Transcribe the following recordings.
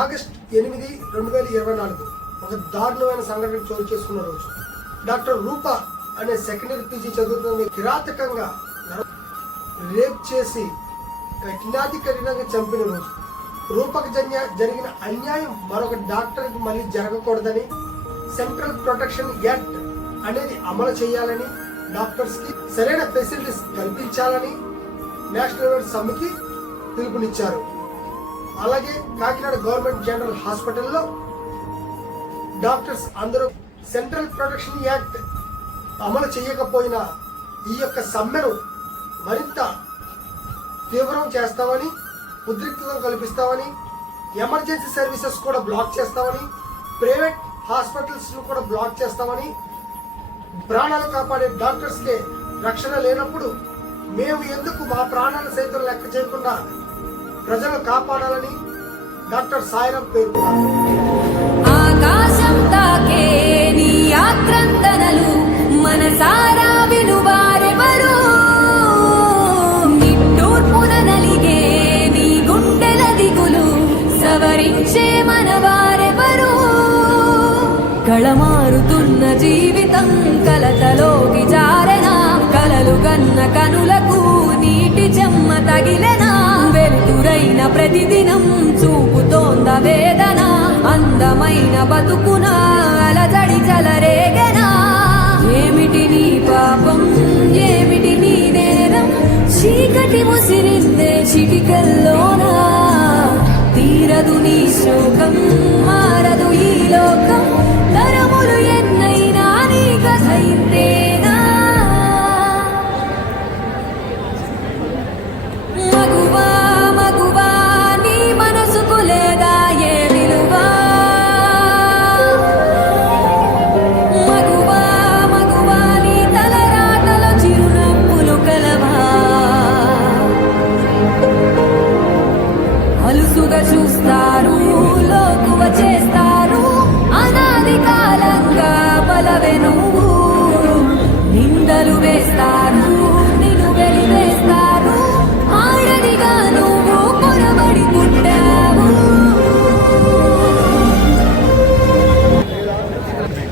August 8, 2024 ఒక దారుణమైన సంఘటన చోటు చేసుకున్న రోజు. డాక్టర్ రూప అనే సెకండరీ పీజీ చదువుతున్న కిరాతకంగా రేప్ చేసి కఠినంగా చంపిన రోజు. రూపకు జరిగిన అన్యాయం మరొక డాక్టర్కి మళ్ళీ జరగకూడదని, సెంట్రల్ ప్రొటెక్షన్ యాక్ట్ అనేది అమలు చేయాలని, డాక్టర్స్ కి సరైన ఫెసిలిటీస్ కల్పించాలని నేషనల్ సమ్మెకి పిలుపునిచ్చారు. అలాగే కాకినాడ గవర్నమెంట్ జనరల్ హాస్పిటల్లో డాక్టర్స్ అందరూ సెంట్రల్ ప్రొటెక్షన్ యాక్ట్ అమలు చేయకపోయినా ఈ యొక్క సమ్మెను మరింత తీవ్రం చేస్తామని, ఉద్రిక్తత కల్పిస్తామని, ఎమర్జెన్సీ సర్వీసెస్ కూడా బ్లాక్ చేస్తామని, ప్రైవేట్ హాస్పిటల్స్ కూడా బ్లాక్ చేస్తామని, ప్రాణాలు కాపాడే డాక్టర్స్ కే రక్షణ లేనప్పుడు మేము ఎందుకు మా ప్రాణాలు సైతం లెక్క చేయకుండా ప్రజలు కాపాడాలని డాక్టర్ సాయిరాం పేర్కొన్నారు. ఆకాశం తాకే నీ ఆక్రందనలు మనసారా వినువారెవరు, నిట్టూర్పున నలిగే నీ గుండెల దిగులు సవరించే మనవారెవరు. కళమారుతున్న జీవితం కలతలోకి జారెన, కలలు గన్న కనులకు నీటి చెమ్మ తగిలెనా, వెలుతురైన ప్రతిదినం చూపుతోంద వేదన, అందమైన బతుకున అలజడి చలరేగెనా. ఏమిటి నీ పాపం, ఏమిటి నీ నేరం, చీకటి ముసిరిందే చిటికల్లోనా, తీరదు నీ శోకం, మారదు ఈ లోకం, తరములు ఎన్నైనా నీ కథ ఇంతేనా. మగువా మగువా నీ మనసుకు లేదా ఏ విలువా, మగువా మగువా నీ తలరాతల చిరునవ్వులు కలవా, అలుసుగా చూస్తారు లోకువ చేస్తారు, అనాది కాలంగా బలవే నువ్వు, నిందలు వేస్తారు నిన్ను వెలివేస్తారు, ఆడదిగా నువ్వు పొరబడి పుట్టావు.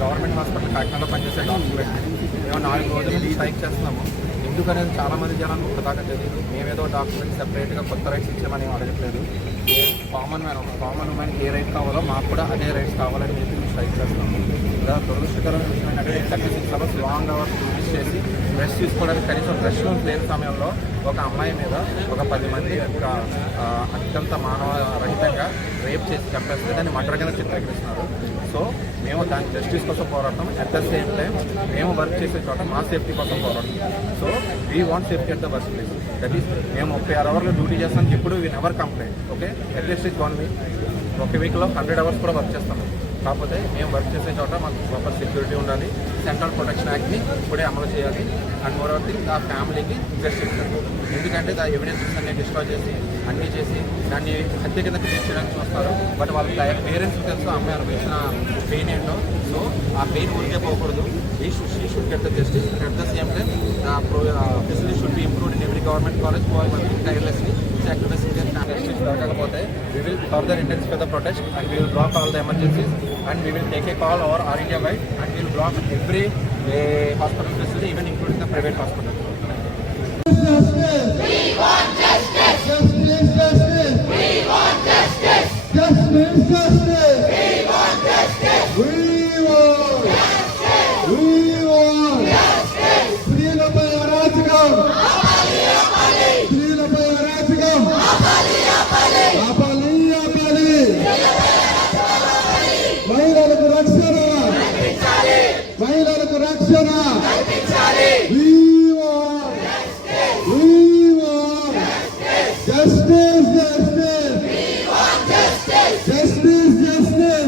గవర్నమెంట్ హాస్పిటల్ కాకినాడలో పనిచేసే డాక్టర్లు మేము 4 రోజులు స్ట్రైక్ చేస్తున్నాము. ఎందుకనేది చాలా మంది జనాలు ఒక్కదాకా తెలియదు. మేమేదో డాక్టర్కి సెపరేట్గా కొత్త రైట్స్ ఇచ్చామని అడగట్లేదు. కామన్ మ్యాన్కి ఏ రైట్ కావాలో మాకు కూడా అదే రైట్స్ కావాలని చెప్పి మేము స్ట్రైక్ చేస్తున్నాము. ఇలా దురదృష్టకరమైన విషయం ఏంటంటే 36 అవర్స్ లాంగ్ అవర్స్ యూజ్ చేసి బ్రష్ తీసుకోవడానికి కనీసం బ్రష్ రూమ్స్ లేని సమయంలో ఒక అమ్మాయి మీద ఒక 10 మంది అత్యంత మానవ రహితంగా రేప్ చేసి చంపేస్తే దాన్ని మర్డర్ కింద చిత్రీకరిస్తున్నారు. సో మేము దాని జస్టిస్ కోసం పోరాడతాం. అట్ ద సేమ్ టైం మేము వర్క్ చేసే చోట మా సేఫ్టీ కోసం పోరాడతాం. So we want safety at the work place. That is మేము 36 అవర్లు డ్యూటీ చేస్తాం. ఎప్పుడు we never complaint. Okay, at least it's 1 week. ఒక వీక్లో 100 అవర్స్ కూడా వర్క్ చేస్తాము. కాకపోతే మేము వర్క్ చేసే చోట మాకు ప్రాపర్ సెక్యూరిటీ ఉండాలి. సెంట్రల్ ప్రొటెక్షన్ యాక్ట్ని ఇప్పుడే అమలు చేయాలి. అండ్ మోర్ ఓవర్ థింగ్ ఆ ఫ్యామిలీకి జస్టిస్ ఇవ్వాలి. ఎందుకంటే ఆ ఎవిడెన్సెస్ అన్ని డిస్ట్రాయ్ చేసి అన్నీ చేసి దాన్ని హత్య కింద క్రియేట్ చేయడానికి చూస్తారు. బట్ వాళ్ళ పేరెంట్స్కి తెలుసు ఆ అమ్మాయి అనుభవించిన పెయిన్ ఏంటో. సో ఆ పెయిన్ ఊరికే పోకూడదు. She should get the justice. At the same time facility should be improved in every government college for working tirelessly. Justice దొరకకపోతే we will further intensify the protest and we will block all the emergencies and we will take a call over all India wide and we will block every hospital facility, even including the private hospital. Justice! We want justice! Justice! Justice! We want justice! Justice! Justice! We want justice! We want justice! We want justice! స్త్రీలపై అరాచకం ఆపాలి ఆపాలి! స్త్రీలపై అరాచకం ఆపాలి ఆపాలి! ఆపాలి ఆపాలి! మహిళలకు రక్షణ కల్పించాలి! మహిళలకు రక్షణ కల్పించాలి! We want justice! We want justice! Justice! Justice! We want justice! Justice! Justice!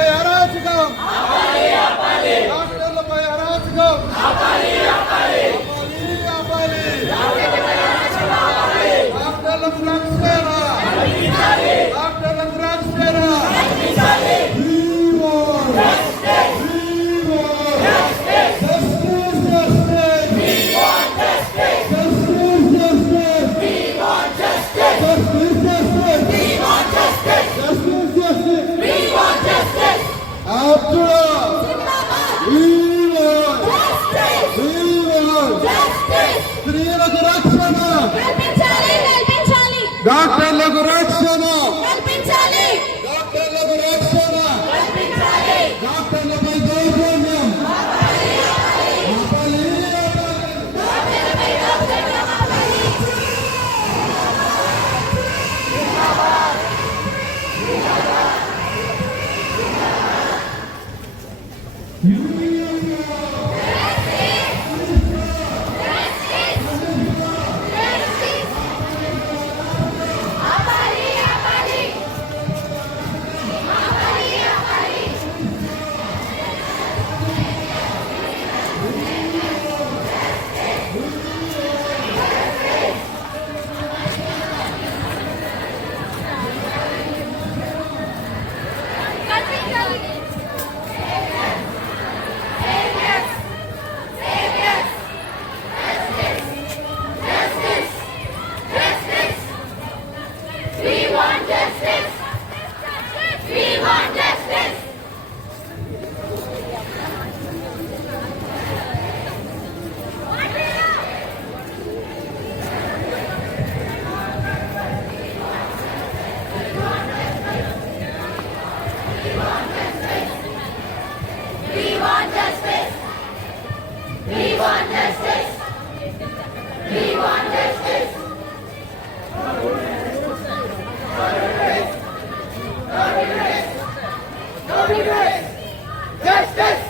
డాక్టర్లపై అరాచకం డాక్టర్లపై అరాచకం ఆపాలి డాక్టర్లకు రక్షణ డాక్టర్లకు రక్షణ స్త్రీలకు రక్షణ డాక్టర్లకు రక్షణ డాక్టర్లకు రక్షణ డాక్టర్లపై దౌర్జన్యం ఆపాలి. Justice!